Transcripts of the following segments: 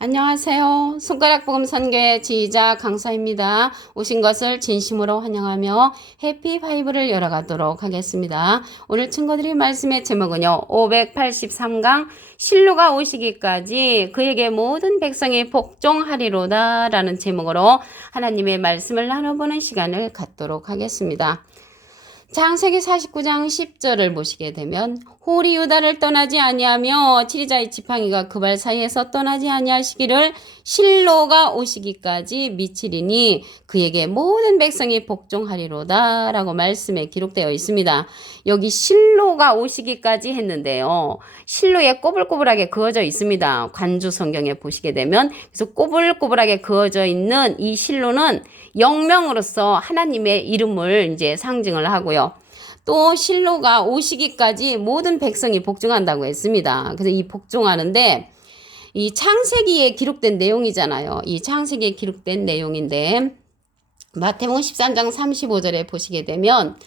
안녕하세요. 손가락 복음 선교의 지휘자 강사입니다. 오신 것을 진심으로 환영하며 해피 바이블을 열어가도록 하겠습니다. 오늘 친구들이 말씀의 제목은요. 583강 실로가 오시기까지 그에게 모든 백성이 복종하리로다 라는 제목으로 하나님의 말씀을 나눠보는 시간을 갖도록 하겠습니다. 창세기 49장 10절을 보시게 되면 홀이 유다를 떠나지 아니하며 지리자의 지팡이가 그 발 사이에서 떠나지 아니하시기를 실로가 오시기까지 미치리니 그에게 모든 백성이 복종하리로다 라고 말씀에 기록되어 있습니다. 여기 실로가 오시기까지 했는데요. 실로에 꼬불꼬불하게 그어져 있습니다. 관주 성경에 보시게 되면 그래서 꼬불꼬불하게 그어져 있는 이 실로는 영명으로서 하나님의 이름을 이제 상징을 하고요. 또 실로가 오시기까지 모든 백성이 복종한다고 했습니다. 그래서 이 복종하는데 이 창세기에 기록된 내용이잖아요. 이 창세기에 기록된 내용인데 마태복음 13장 35절에 보시게 되면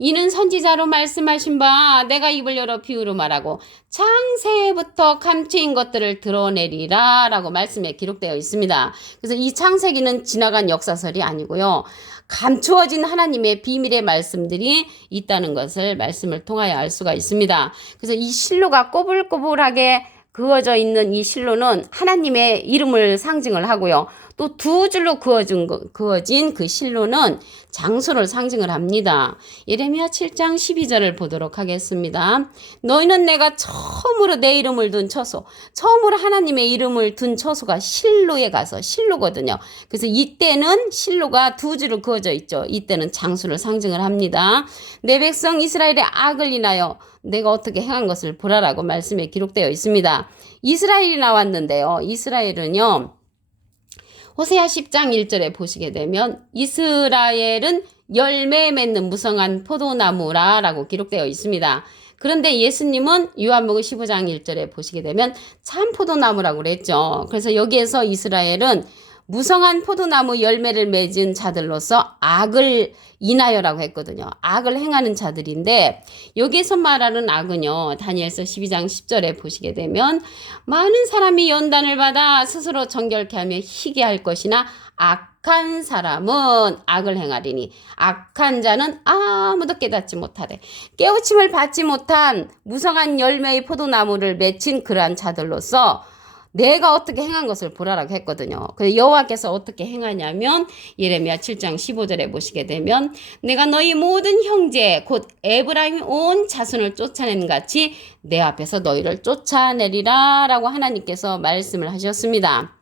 이는 선지자로 말씀하신 바 내가 입을 열어 비유로 말하고 창세부터 감추인 것들을 드러내리라 라고 말씀에 기록되어 있습니다. 그래서 이 창세기는 지나간 역사설이 아니고요. 감추어진 하나님의 비밀의 말씀들이 있다는 것을 말씀을 통하여 알 수가 있습니다. 그래서 이 실로가 꼬불꼬불하게 그어져 있는 이 실로는 하나님의 이름을 상징을 하고요. 또 두 줄로 그어진 그 실로는 장소를 상징을 합니다. 예레미야 7장 12절을 보도록 하겠습니다. 너희는 내가 처음으로 내 이름을 둔 처소, 처음으로 하나님의 이름을 둔 처소가 실로에 가서 실로거든요. 그래서 이때는 실로가 두 줄로 그어져 있죠. 이때는 장소를 상징을 합니다. 내 백성 이스라엘의 악을 인하여 내가 어떻게 행한 것을 보라라고 말씀에 기록되어 있습니다. 이스라엘이 나왔는데요. 이스라엘은요. 호세아 10장 1절에 보시게 되면 이스라엘은 열매 맺는 무성한 포도나무라 라고 기록되어 있습니다. 그런데 예수님은 요한복음 15장 1절에 보시게 되면 참 포도나무라고 그랬죠. 그래서 여기에서 이스라엘은 무성한 포도나무 열매를 맺은 자들로서 악을 인하여라고 했거든요. 악을 행하는 자들인데 여기에서 말하는 악은요. 다니엘서 12장 10절에 보시게 되면 많은 사람이 연단을 받아 스스로 정결케 하며 희게 할 것이나 악한 사람은 악을 행하리니 악한 자는 아무도 깨닫지 못하되 깨우침을 받지 못한 무성한 열매의 포도나무를 맺힌 그러한 자들로서 내가 어떻게 행한 것을 보라라고 했거든요. 그래서 여호와께서 어떻게 행하냐면 예레미야 7장 15절에 보시게 되면 내가 너희 모든 형제 곧 에브라임 온 자손을 쫓아낸 같이 내 앞에서 너희를 쫓아내리라 라고 하나님께서 말씀을 하셨습니다.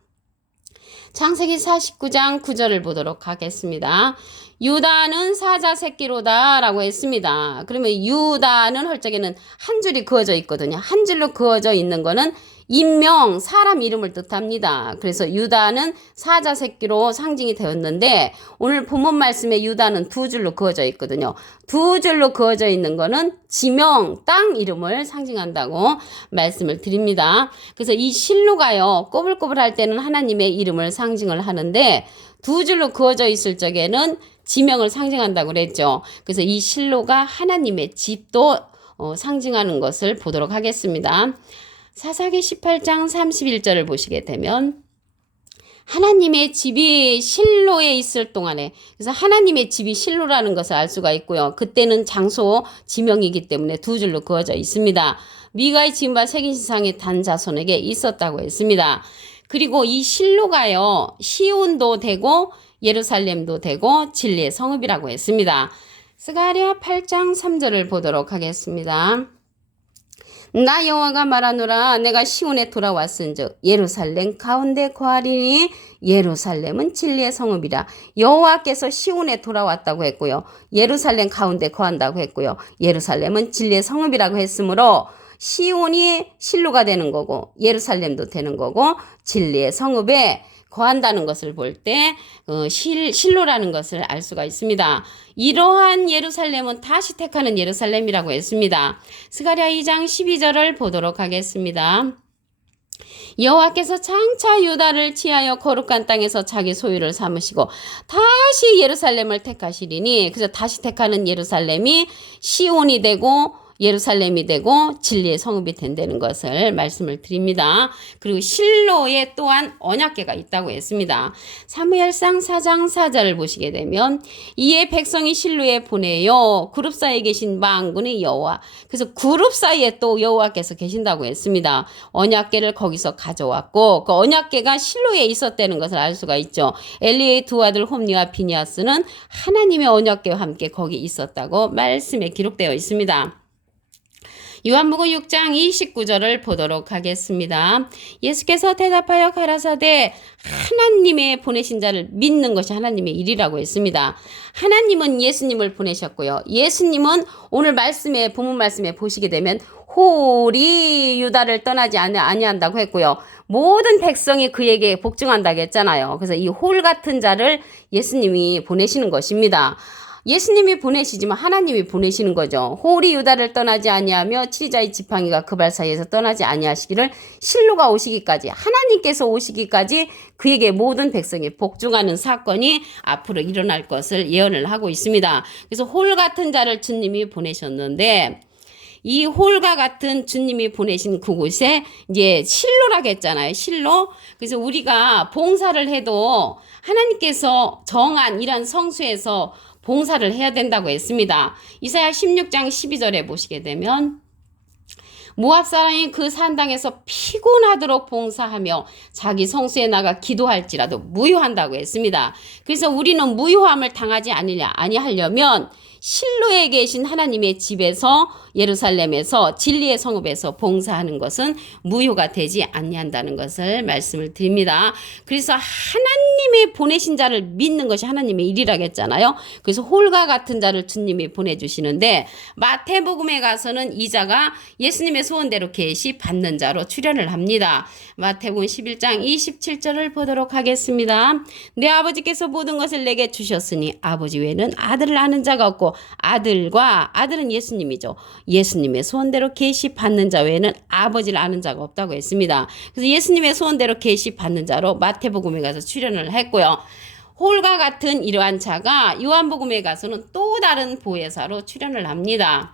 창세기 49장 9절을 보도록 하겠습니다. 유다는 사자 새끼로다 라고 했습니다. 그러면 유다는 헐적에는 한 줄이 그어져 있거든요. 한 줄로 그어져 있는 거는 인명, 사람 이름을 뜻합니다. 그래서 유다는 사자 새끼로 상징이 되었는데 오늘 본문 말씀에 유다는 두 줄로 그어져 있거든요. 두 줄로 그어져 있는 거는 지명, 땅 이름을 상징한다고 말씀을 드립니다. 그래서 이 실로가요. 꼬불꼬불할 때는 하나님의 이름을 상징을 하는데 두 줄로 그어져 있을 적에는 지명을 상징한다고 그랬죠. 그래서 이 실로가 하나님의 집도 상징하는 것을 보도록 하겠습니다. 사사기 18장 31절을 보시게 되면 하나님의 집이 실로에 있을 동안에 그래서 하나님의 집이 실로라는 것을 알 수가 있고요. 그때는 장소 지명이기 때문에 두 줄로 그어져 있습니다. 미가의 지음바 색인시상의 단자손에게 있었다고 했습니다. 그리고 이 실로가요. 시온도 되고 예루살렘도 되고 진리의 성읍이라고 했습니다. 스가랴 8장 3절을 보도록 하겠습니다. 나 여호와가 말하노라 내가 시온에 돌아왔은즉 예루살렘 가운데 거하리니 예루살렘은 진리의 성읍이라. 여호와께서 시온에 돌아왔다고 했고요. 예루살렘 가운데 거한다고 했고요. 예루살렘은 진리의 성읍이라고 했으므로 시온이 실로가 되는 거고 예루살렘도 되는 거고 진리의 성읍에 거한다는 것을 볼 때 실로라는 것을 알 수가 있습니다. 이러한 예루살렘은 다시 택하는 예루살렘이라고 했습니다. 스가랴 2장 12절을 보도록 하겠습니다. 여호와께서 장차 유다를 취하여 거룩한 땅에서 자기 소유를 삼으시고 다시 예루살렘을 택하시리니 그래서 다시 택하는 예루살렘이 시온이 되고 예루살렘이 되고 진리의 성읍이 된다는 것을 말씀을 드립니다. 그리고 실로에 또한 언약궤가 있다고 했습니다. 사무엘상 4장 4절을 보시게 되면 이에 백성이 실로에 보내요. 그룹 사이에 계신 만군의 여호와. 그래서 그룹 사이에 또 여호와께서 계신다고 했습니다. 언약궤를 거기서 가져왔고 그 언약궤가 실로에 있었다는 것을 알 수가 있죠. 엘리의 두 아들 홈니와 비니아스는 하나님의 언약궤와 함께 거기 있었다고 말씀에 기록되어 있습니다. 요한복음 6장 29절을 보도록 하겠습니다. 예수께서 대답하여 가라사대 하나님의 보내신 자를 믿는 것이 하나님의 일이라고 했습니다. 하나님은 예수님을 보내셨고요. 예수님은 오늘 말씀에 본문 말씀에 보시게 되면 홀이 유다를 떠나지 아니한다고 했고요. 모든 백성이 그에게 복종한다고 했잖아요. 그래서 이 홀 같은 자를 예수님이 보내시는 것입니다. 예수님이 보내시지만 하나님이 보내시는 거죠. 홀이 유다를 떠나지 아니하며 치리자의 지팡이가 그 발 사이에서 떠나지 아니하시기를 실로가 오시기까지 하나님께서 오시기까지 그에게 모든 백성이 복종하는 사건이 앞으로 일어날 것을 예언을 하고 있습니다. 그래서 홀 같은 자를 주님이 보내셨는데 이 홀과 같은 주님이 보내신 그곳에 이제 실로라고 했잖아요. 실로. 그래서 우리가 봉사를 해도 하나님께서 정한 이런 성수에서 봉사를 해야 된다고 했습니다. 이사야 16장 12절에 보시게 되면 모압 사람이 그 산당에서 피곤하도록 봉사하며 자기 성수에 나가 기도할지라도 무효한다고 했습니다. 그래서 우리는 무효함을 당하지 아니하려면 실로에 계신 하나님의 집에서 예루살렘에서 진리의 성읍에서 봉사하는 것은 무효가 되지 아니한다는 것을 말씀을 드립니다. 그래서 하나님의 보내신 자를 믿는 것이 하나님의 일이라고 했잖아요. 그래서 홀과 같은 자를 주님이 보내주시는데 마태복음에 가서는 이 자가 예수님의 소원대로 계시 받는 자로 출현을 합니다. 마태복음 11장 27절을 보도록 하겠습니다. 내 아버지께서 모든 것을 내게 주셨으니 아버지 외에는 아들을 아는 자가 없고 아들은 예수님이죠. 예수님의 소원대로 계시 받는 자 외에는 아버지를 아는 자가 없다고 했습니다. 그래서 예수님의 소원대로 계시 받는 자로 마태복음에 가서 출현을 했고요. 홀과 같은 이러한 자가 요한복음에 가서는 또 다른 보혜사로 출현을 합니다.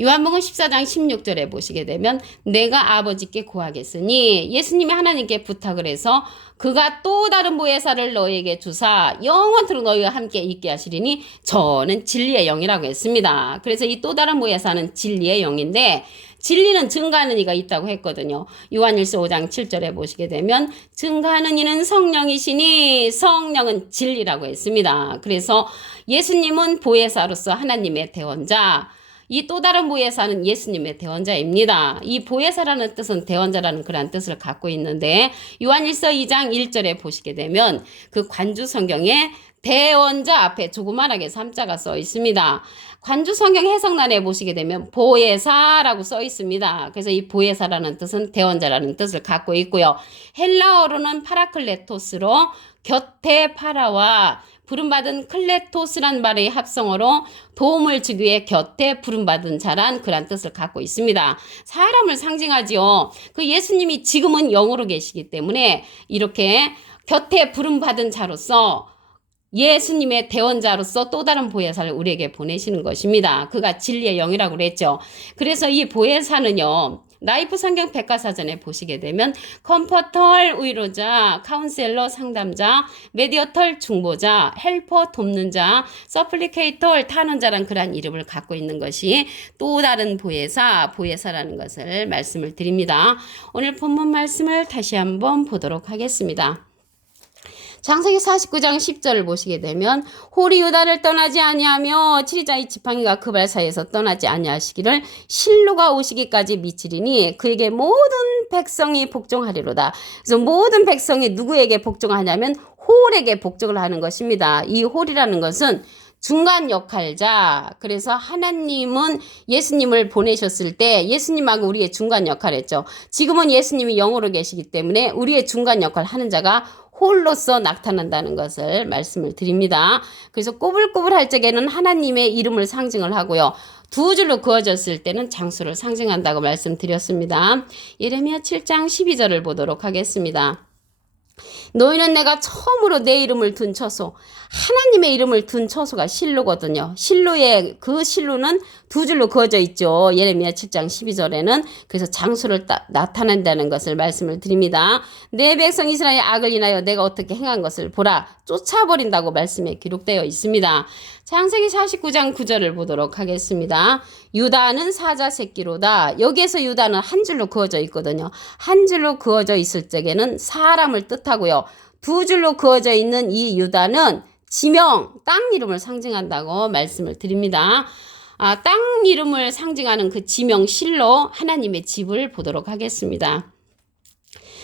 요한복음 14장 16절에 보시게 되면 내가 아버지께 구하겠으니 예수님이 하나님께 부탁을 해서 그가 또 다른 보혜사를 너에게 주사 영원토록 너희와 함께 있게 하시리니 저는 진리의 영이라고 했습니다. 그래서 이 또 다른 보혜사는 진리의 영인데 진리는 증거하는 이가 있다고 했거든요. 요한일서 5장 7절에 보시게 되면 증거하는 이는 성령이시니 성령은 진리라고 했습니다. 그래서 예수님은 보혜사로서 하나님의 대원자, 이 또 다른 보혜사는 예수님의 대원자입니다. 이 보혜사라는 뜻은 대원자라는 그런 뜻을 갖고 있는데 요한일서 2장 1절에 보시게 되면 그 관주 성경에 대원자 앞에 조그만하게 3자가 써 있습니다. 관주 성경 해석란에 보시게 되면 보혜사라고 써 있습니다. 그래서 이 보혜사라는 뜻은 대원자라는 뜻을 갖고 있고요. 헬라어로는 파라클레토스로 곁에 파라와 부름받은 클레토스란 말의 합성어로 도움을 주기 위해 곁에 부름받은 자란 그런 뜻을 갖고 있습니다. 사람을 상징하지요. 그 예수님이 지금은 영으로 계시기 때문에 이렇게 곁에 부름받은 자로서 예수님의 대원자로서 또 다른 보혜사를 우리에게 보내시는 것입니다. 그가 진리의 영이라고 그랬죠. 그래서 이 보혜사는요. 라이프 성경 백과사전에 보시게 되면 컴포터 위로자, 카운셀러 상담자, 메디어털 중보자, 헬퍼 돕는 자, 서플리케이터 타는 자란 그런 이름을 갖고 있는 것이 또 다른 보혜사라는 것을 말씀을 드립니다. 오늘 본문 말씀을 다시 한번 보도록 하겠습니다. 창세기 49장 10절을 보시게 되면 홀이 유다를 떠나지 아니하며 치리자의 지팡이가 그 발 사이에서 떠나지 아니하시기를 실로가 오시기까지 미치리니 그에게 모든 백성이 복종하리로다. 그래서 모든 백성이 누구에게 복종하냐면 홀에게 복종을 하는 것입니다. 이 홀이라는 것은 중간 역할자. 그래서 하나님은 예수님을 보내셨을 때 예수님하고 우리의 중간 역할을 했죠. 지금은 예수님이 영으로 계시기 때문에 우리의 중간 역할을 하는 자가 홀로서 나타난다는 것을 말씀을 드립니다. 그래서 꼬불꼬불할 적에는 하나님의 이름을 상징을 하고요. 두 줄로 그어졌을 때는 장수를 상징한다고 말씀드렸습니다. 예레미야 7장 12절을 보도록 하겠습니다. 너희는 내가 처음으로 내 이름을 둔 처소, 하나님의 이름을 둔 처소가 실로거든요. 실로의 그 실로는 두 줄로 그어져 있죠. 예레미야 7장 12절에는 그래서 장소를 나타낸다는 것을 말씀을 드립니다. 내 백성 이스라엘의 악을 인하여 내가 어떻게 행한 것을 보라, 쫓아버린다고 말씀에 기록되어 있습니다. 창세기 49장 9절을 보도록 하겠습니다. 유다는 사자 새끼로다. 여기에서 유다는 한 줄로 그어져 있거든요. 한 줄로 그어져 있을 적에는 사람을 뜻하고요. 두 줄로 그어져 있는 이 유다는 지명, 땅 이름을 상징한다고 말씀을 드립니다. 땅 이름을 상징하는 그 지명 실로 하나님의 집을 보도록 하겠습니다.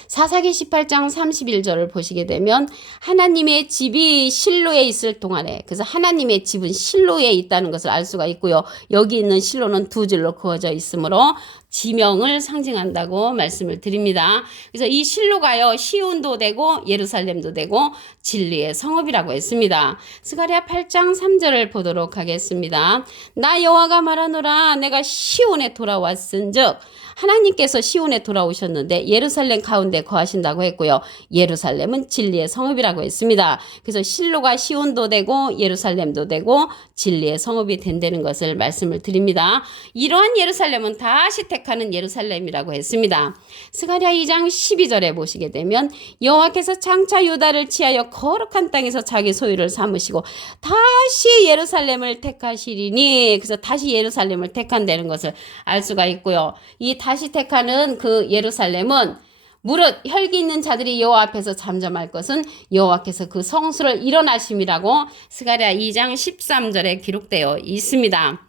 사사기 18장 31절을 보시게 되면 하나님의 집이 실로에 있을 동안에, 그래서 하나님의 집은 실로에 있다는 것을 알 수가 있고요. 여기 있는 실로는 두 줄로 그어져 있으므로 지명을 상징한다고 말씀을 드립니다. 그래서 이 실로가요, 시온도 되고 예루살렘도 되고 진리의 성읍이라고 했습니다. 스가랴 8장 3절을 보도록 하겠습니다. 나 여호와가 말하노라, 내가 시온에 돌아왔은즉, 하나님께서 시온에 돌아오셨는데 예루살렘 가운데 거하신다고 했고요. 예루살렘은 진리의 성읍이라고 했습니다. 그래서 실로가 시온도 되고 예루살렘도 되고 진리의 성읍이 된다는 것을 말씀을 드립니다. 이러한 예루살렘은 다시 택하는 예루살렘이라고 했습니다. 스가랴 2장 12절에 보시게 되면 여호와께서 장차 유다를 취하여 거룩한 땅에서 자기 소유를 삼으시고 다시 예루살렘을 택하시리니, 그래서 다시 예루살렘을 택한다는 것을 알 수가 있고요. 이 다시 택하는 그 예루살렘은 무릇 혈기 있는 자들이 여호와 앞에서 잠잠할 것은 여호와께서 그 성수를 일어나심이라고 스가랴 2장 13절에 기록되어 있습니다.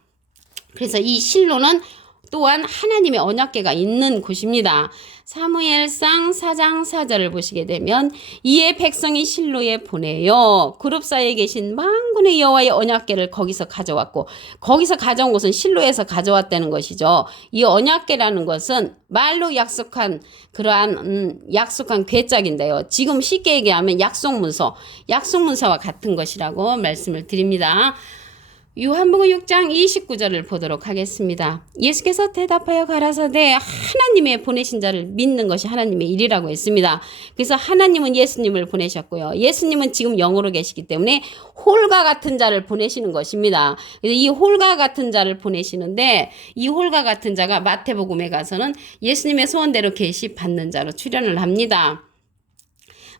그래서 이 실로는 또한 하나님의 언약궤가 있는 곳입니다. 사무엘상 4장 4절을 보시게 되면 이에 백성이 실로에 보내요. 그룹 사이에 계신 만군의 여호와의 언약궤를 거기서 가져왔고, 거기서 가져온 것은 실로에서 가져왔다는 것이죠. 이 언약궤라는 것은 말로 약속한 그러한 약속한 궤짝인데요. 지금 쉽게 얘기하면 약속문서와 같은 것이라고 말씀을 드립니다. 요한복음 6장 29절을 보도록 하겠습니다. 예수께서 대답하여 가라사대 하나님의 보내신 자를 믿는 것이 하나님의 일이라고 했습니다. 그래서 하나님은 예수님을 보내셨고요. 예수님은 지금 영으로 계시기 때문에 홀과 같은 자를 보내시는 것입니다. 그래서 이 홀과 같은 자를 보내시는데, 이 홀과 같은 자가 마태복음에 가서는 예수님의 소원대로 계시 받는 자로 출현을 합니다.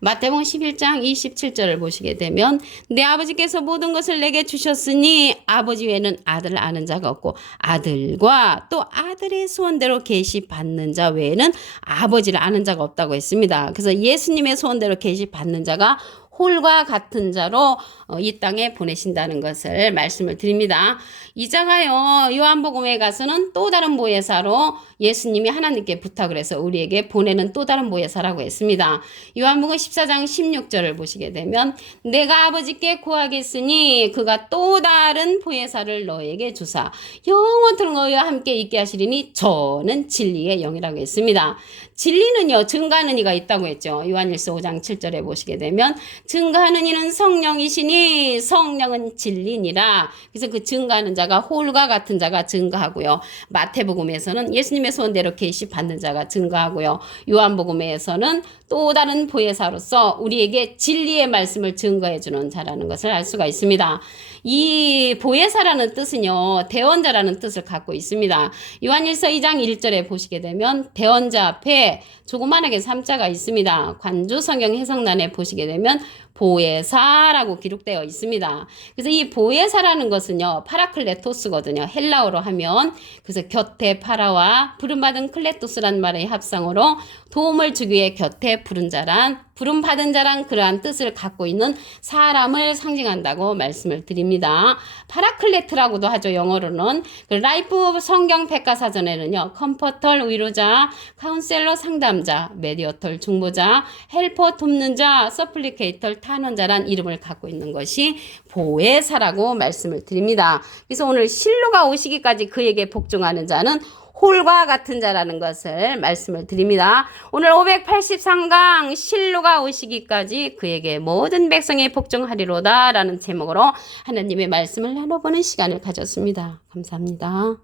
마태복음 11장 27절을 보시게 되면 내 아버지께서 모든 것을 내게 주셨으니 아버지 외에는 아들을 아는 자가 없고 아들과 또 아들의 소원대로 계시 받는 자 외에는 아버지를 아는 자가 없다고 했습니다. 그래서 예수님의 소원대로 계시 받는 자가 홀과 같은 자로 이 땅에 보내신다는 것을 말씀을 드립니다. 이 자가요, 요한복음에 가서는 또 다른 보혜사로 예수님이 하나님께 부탁을 해서 우리에게 보내는 또 다른 보혜사라고 했습니다. 요한복음 14장 16절을 보시게 되면 내가 아버지께 구하겠으니 그가 또 다른 보혜사를 너에게 주사 영원토록 너희와 함께 있게 하시리니 저는 진리의 영이라고 했습니다. 진리는요, 증거하는 이가 있다고 했죠. 요한일서 5장 7절에 보시게 되면 증거하는 이는 성령이시니 성령은 진리니라. 그래서 그 증거하는 자가 홀과 같은 자가 증거하고요. 마태복음에서는 예수님의 소원대로 계시 받는 자가 증거하고요. 요한복음에서는 또 다른 보혜사로서 우리에게 진리의 말씀을 증거해 주는 자라는 것을 알 수가 있습니다. 이 보혜사라는 뜻은요, 대언자라는 뜻을 갖고 있습니다. 요한일서 2장 1절에 보시게 되면 대언자 앞에 조그만하게 3자가 있습니다. 관주 성경 해석란에 보시게 되면 보혜사라고 기록되어 있습니다. 그래서 이 보혜사라는 것은요, 파라클레토스거든요. 헬라어로 하면. 그래서 곁에 파라와 부름받은 클레토스란 말의 합성어로 도움을 주기 위해 곁에 부른 자란, 부름받은 자란 그러한 뜻을 갖고 있는 사람을 상징한다고 말씀을 드립니다. 파라클레트라고도 하죠. 영어로는. 라이프 성경 백과사전에는요, 컴포터 위로자, 카운셀러 상담자, 메디어털 중보자, 헬퍼 돕는 자, 서플리케이터 탄원자란 이름을 갖고 있는 것이 보혜사라고 말씀을 드립니다. 그래서 오늘 실로가 오시기까지 그에게 복종하는 자는 홀과 같은 자라는 것을 말씀을 드립니다. 오늘 583강 실로가 오시기까지 그에게 모든 백성이 복종하리로다 라는 제목으로 하나님의 말씀을 나눠보는 시간을 가졌습니다. 감사합니다.